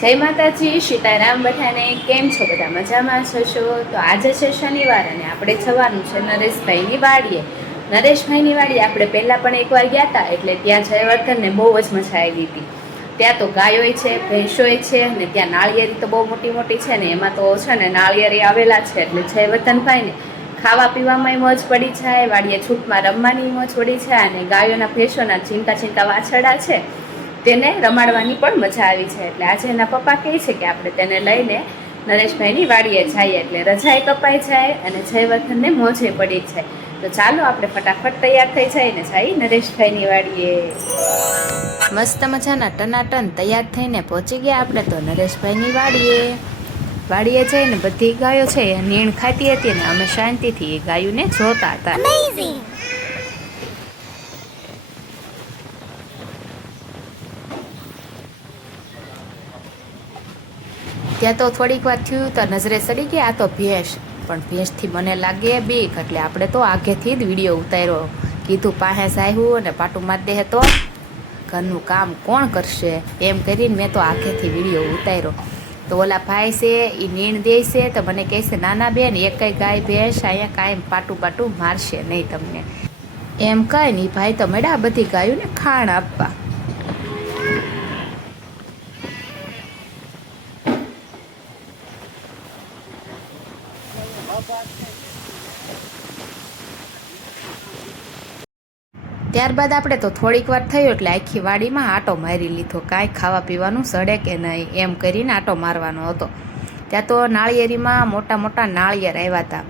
જય માતાજી, સીતારામ બધાને. કેમ છો? બધા મજામાં છો? તો આજે છે શનિવાર અને આપણે જવાનું છે નરેશભાઈની વાડીએ. નરેશભાઈની વાડીએ આપણે પહેલાં પણ એકવાર ગયા હતા, એટલે ત્યાં જયવર્ધનને બહુ જ મજા આવી હતી. ત્યાં તો ગાયોય છે, ભેંસોય છે, અને ત્યાં નાળિયેરી તો બહુ મોટી મોટી છે ને, એમાં તો છે ને નાળિયેરી આવેલા છે, એટલે જયવર્ધનભાઈને ખાવા પીવામાં મોજ પડી જાય, વાડીએ છૂટમાં રમવાની મોજ પડી જાય, અને ગાયોના ભેંસોના ચિંતા ચિંતા વાછરડા છે તેને રમાડવાની પણ મજા આવી છે. એટલે આજે એના પપ્પા કહે છે કે આપણે તેને લઈને નરેશભાઈની વાડીએ જઈએ, એટલે રજાએ કપાઈ જાય અને જયવર્ધનને મોજે પડી જાય. તો ચાલો આપણે ફટાફટ તૈયાર થઈ જઈએ ને જઈએ નરેશભાઈની વાડીએ. મસ્ત મજાના ટનાટન તૈયાર થઈને પહોંચી ગયા આપણે તો નરેશભાઈની વાડીએ જઈને બધી ગાયો છે એ નીણ ખાતી હતી ને અમે શાંતિથી એ ગાયોને જોતા હતા. ત્યાં તો થોડીક વાર થયું તો નજરે ચડી ગયા આ તો ભેંસ, પણ ભેંસથી મને લાગે બીક, એટલે આપણે તો આગેથી જ વિડીયો ઉતાર્યો. કીધું પાસે આવ્યું અને પાટું મારી દે તો ઘરનું કામ કોણ કરશે, એમ કરીને મેં તો આગેથી વિડીયો ઉતાર્યો. તો ઓલા ભાઈ છે એ નીણ દે છે તો મને કહે છે નાના બેન એકઈ ગાય ભેંસ અહીંયા કાંઈ પાટું મારશે નહીં તમને, એમ કહે ને ભાઈ તો મેળા બધી ગાયોને ખાણ આપવા. ત્યારબાદ આપણે તો થોડીક વાર થયો એટલે આખી વાડીમાં આટો મારી લીધો, કાંઈ ખાવા પીવાનું સડે કે નહીં એમ કરીને આટો મારવાનો હતો. ત્યાં તો નાળિયેરીમાં મોટા મોટા નાળિયેર આવ્યા હતા.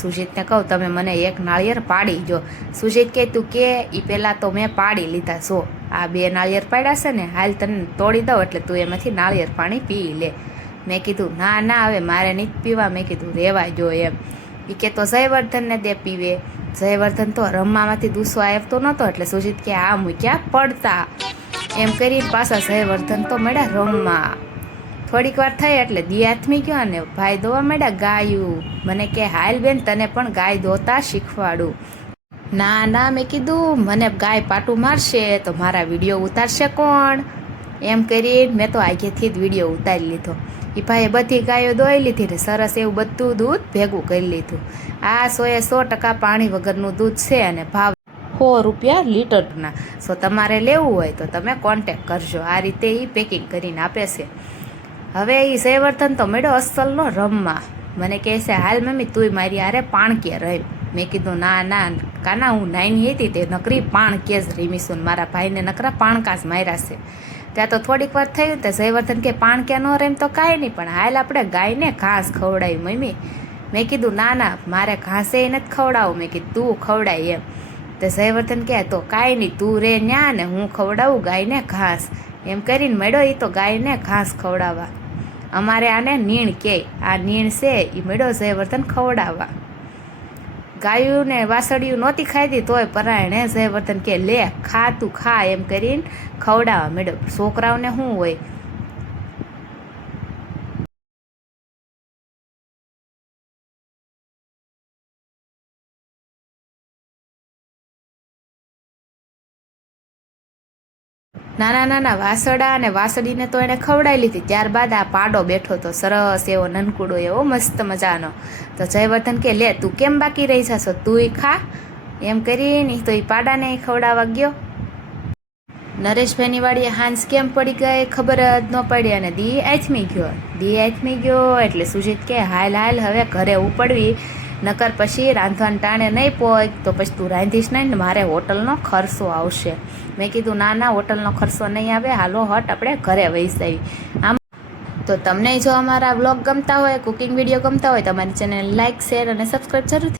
સુજીતને કહું તમે મને એક નાળિયેર પાડી જો. સુજીત કહે તું કે એ પહેલાં તો મેં પાડી લીધા. જો આ 2 નાળિયેર પાડ્યા છે ને, હાલ તને તોડી દઉં એટલે તું એમાંથી નાળિયેર પાણી પી લે. મેં કીધું ના હવે મારે નહીં પીવા, મેં કીધું રેવાય જો એમ. એ કે તો જયવર્ધનને દે પીવે. જયવર્ધન તો રમવામાંથી દૂસો આવતો નહોતો, એટલે સુજીત કે આ મૂક્યા પડતા, એમ કરીને પાછા જયવર્ધન તો મળ્યા રમવા. થોડીક વાર થઈ એટલે દી હાથમી ગયો અને ભાઈ દોવા મળ્યા ગાયું. મને કે હાલ બેન તને પણ ગાય દોતા શીખવાડું. ના મેં કીધું મને ગાય પાટું મારશે તો મારા વિડીયો ઉતારશે કોણ, એમ કરીને મેં તો આગેથી જ વિડીયો ઉતારી લીધો. એ ભાઈએ બધી ગાયો દોઈ લીધી ને સરસ એવું બધું દૂધ ભેગું કરી લીધું. આ 100% પાણી વગરનું દૂધ છે અને ભાવ 100 રૂપિયા લીટરના. સો તમારે લેવું હોય તો તમે કોન્ટેક કરજો. આ રીતે એ પેકિંગ કરીને આપે છે. હવે એ જયવર્ધન તો મેળો અસલનો રમવા. મને કહે છે હાલ મમ્મી તુંય મારી હારે પાણકે રમ. મેં કીધું ના કાના હું નાની હતી તે નકરી પાણકે જ રમીશું, મારા ભાઈને નકરા પાણકા જ માર્યા છે. ત્યાં તો થોડીક વાર થયું તો જયવર્ધન કે પાણકે ન રેમ તો કાંઈ નહીં, પણ હાલ આપણે ગાયને ઘાસ ખવડાવી મમ્મી. મેં કીધું ના મારે ઘાસે નથી ખવડાવું, મેં કીધું તું ખવડાય એમ. તો જયવર્ધન કહે તો કાંઈ નહીં તું રે ન્યા ને હું ખવડાવું ગાયને ઘાસ, એમ કરીને મેળો એ તો ગાયને ઘાસ ખવડાવવા. અમારે આને નીણ કહે, આ નીણ છે એ મેળો જયવર્ધન ખવડાવવા. ગાયુંને વાસળિયું નહોતી ખાધી તોય પરાયણે જયવર્ધન કે લે ખા તું ખા, એમ કરીને ખવડાવવા મેળો. છોકરાઓને શું હોય. નાના વાસડા અને વાસળીને તો એને ખવડાવી લીધી. ત્યારબાદ આ પાડો બેઠો તો સરસ એવો નનકુડો એવો મસ્ત મજાનો. તો જયવર્ધન કે લે તું કેમ બાકી રહી જશો, તુંય ખા, એમ કરીને તો એ પાડાને ખવડાવવા ગયો. નરેશભાઈની વાડીએ હાંસ કેમ પડી ગઈ ખબર જ ન પડી અને દી આથમી ગયો એટલે સુજીત કે હાલ હવે ઘરે ઉપડવી, નકર પછી રાંધવાને ટાણે નહીં પહોંચ તો પછી તું રાંધીશ નહીં ને મારે હોટલનો ખર્ચો આવશે. મેં કીધું ના હોટલનો ખર્ચો નહીં આવે, હાલો હટ આપણે ઘરે વહી જઈએ. આમ તો તમને જો અમારા વ્લોગ ગમતા હોય, કુકિંગ વિડીયો ગમતા હોય તો અમારી ચેનલ લાઇક શેર અને સબસ્ક્રાઈબ જરૂરથી